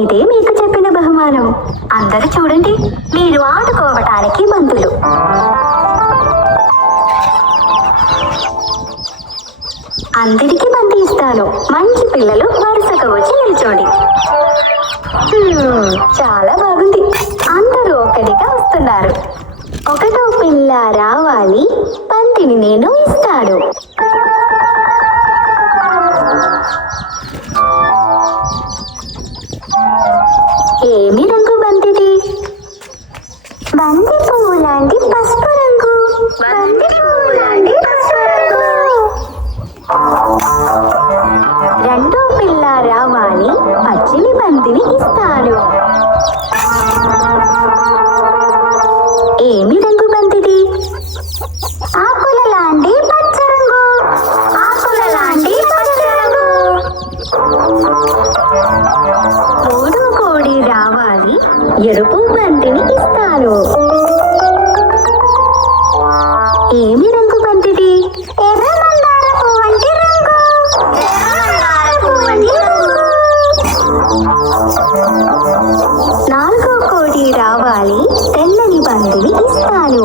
ఇదే మీకు చెప్పిన బహుమానం. అందరూ చూడండి, మీరు ఆడుకోవటానికి బంతులు. అందరికీ బంతి ఇస్తాను. మంచి పిల్లలు వరుసగా వచ్చి నిల్చోండి. చాలా బాగుంది. అందరూ ఒకటిగా వస్తున్నారు. ఒకటో పిల్ల రావాలి, బంతిని నేను ఇస్తాను. ఏమి రంగు బంతిది? బంతి పువ్వు లాంటి పసుపు రంగు. బంతి పువ్వు లాంటి పసుపు రంగు. రెండో పిల్ల రావాలి, పచ్చిమి బంతిని ఇస్తాను. ఏమి రంగు బంతిది? ఆకుల లాంటి పచ్చ రంగు. ఆకుల లాంటి పచ్చ రంగు. మూడో కోడి రావాలి, ఎరుపు బంతిని ఇస్తాను. ఏమి రంగు బంతిది? ఎర్ర మందార పువ్వంటి రంగు. ఎర్ర మందార పువ్వంటి రంగు. నాలుగో కోడి రావాలి, తెల్లని బంతిని ఇస్తాను.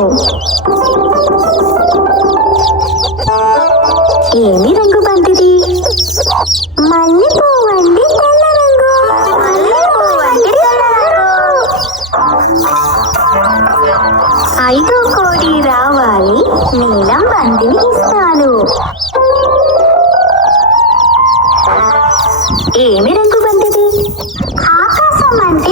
ఏమి రంగు బంతిది? మల్లె పువ్వంటి తెల్ల రంగు. మల్లె పువ్వంటి తెల్ల రంగు. ఐదో కోడి రావాలి, నీలం బంతిని ఇస్తాను. ఏమి రంగు బంతిది? ఆకాశం అంటే